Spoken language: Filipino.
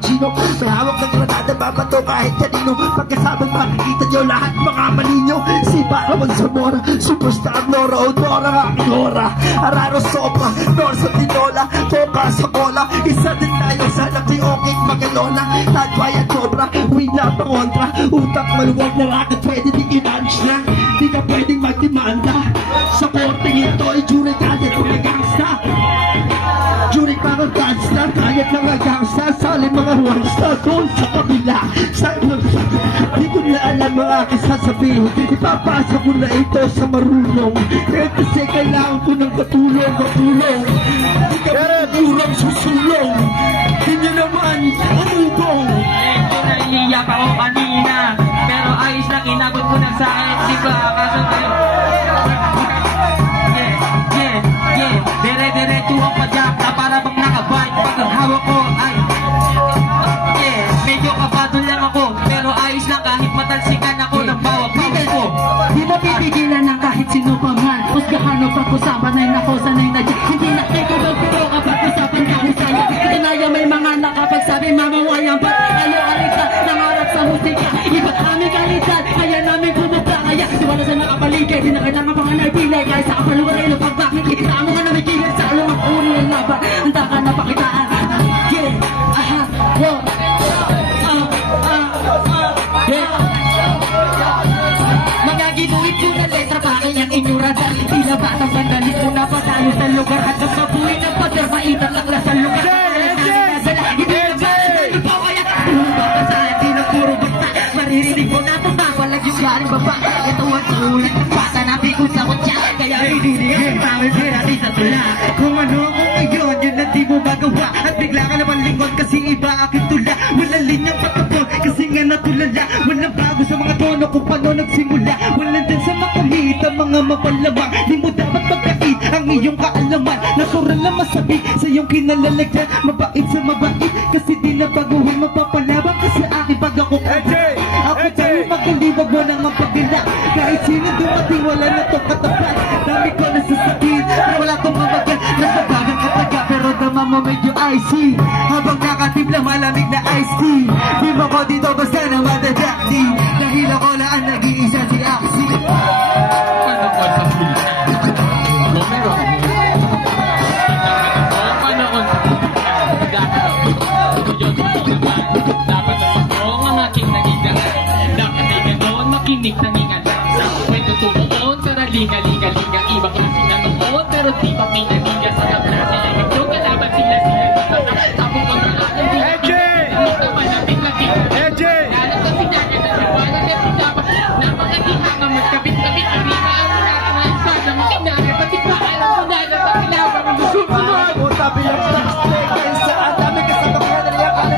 Pacino. May hawak ng granada, babato kahit kanino. Pagkasabang makikita nyo lahat mga malinyo. Si Barawang Zamora, Superstar Nora Odora, aking ora. Araro Sopra, Norsa Tinola, Toka sa bola. Isa din tayo sa nakiokit magalola. Tadwayan Cobra, win na pangontra. Utak maluwag na racket, pwede di i-lunch na. Di ka pwedeng magdemanda. Sa korte ito ay jury kadet mga gangsta. Jury para gangsta, kayat mga gangsta. Salin mga huwangsta doon sa kabila. Di ko na alam mga aking sasabihin. Ipapasa ko na ito sa marunong. Kasi kailangan ko ng katulong. Di ka marunong susulong. Di nyo naman umugong. Naiiyak ako kanina, pero ayos lang, inabot ko ng sakit, diba? Kaso kayo, dire-diretso ang padyak na para bang nakabike. Pag ang hawak ko ay, medyo kabado lang ako, pero ayos lang kahit matalsikan ako ng bawat pawis ko. Di mo pipigilan ng kahit sino pa man. Husgahan o pag-usapan ay nako sanay na dyan. Hindi na kikibag pero kapag usapan ka husaya. Tinaya may mga nakapagsabi mamawayang ba't ayaw alita nangarap sa musika. Iba't aming kalitan, kaya namin kumupla. Kaya diwala sa nakapaligay, di na kailangan pang anay-pilay. Kaya sa kapaluwa ay lupag bakit kita mo nga na may kilit sa alumang uri ng laban. Handa ka na pakitaan. Aha, wow. Mga ginuit ko na letra pa kanyang ignoranta. Tila batang bandalit mo na patalo sa lugar. At ang mabuhay ng pader, maitat ang lasa lugar. Hindi na ba ito kaya puro ba sa atin ang puro basta. Maririnig mo na ito na walang yung galing baba. Ito ang ulit ng bata na bigod sa kutya. Kaya hinihinigin namin pirati sa tula. Kung ano kung ngayon yun na di mo magawa. At bigla ka naman lingon kasi iba aking tula. Walang linyang patapon kasi nga natulala. Walang bago sa mga tono kung paano nagsimula. Walang din sa makulit ang mga mapalamang. Di mo dapat pagkait ang iyong kaalaman. Natural na masabi sa iyong kinalalagyan. Mabait sa mabait kasi di na baguhin mapapalabang. Kasi aking pag ako ako tayo magkaliwag mo nang mapagila. Kahit sino dumating wala na itong katapat. Dami ko nasasakit pero wala itong mamagal. Nasabagang kataga pero dama mo medyo icy. Habang nakatipla malamig na iced tea. Di mo ko dito basta na madadakti. Dahil ako lang ang nag-iisa si Axie. Paano ko sa pulsa? Meron. Paano ko sa dapat ako ang aking nagigaan. Dapat ay ganoon makinig ng ingalan. Sa kwento tumuon sa nalinga-linga-linga. Ibang klase na noon pero di pa pinaniga. Sa klase ay nagtong kalaban sila. Tapos ko na aking di naman natin laging lalo sa sinaga na nawala na sinama na mga dihanga magkabit-kabit ang rinaan natin ang sana makinari pati pa alam ko na sa kilaban ng susunod. Tabi lang sa kaysa ang dami kasama ko na naliyak ay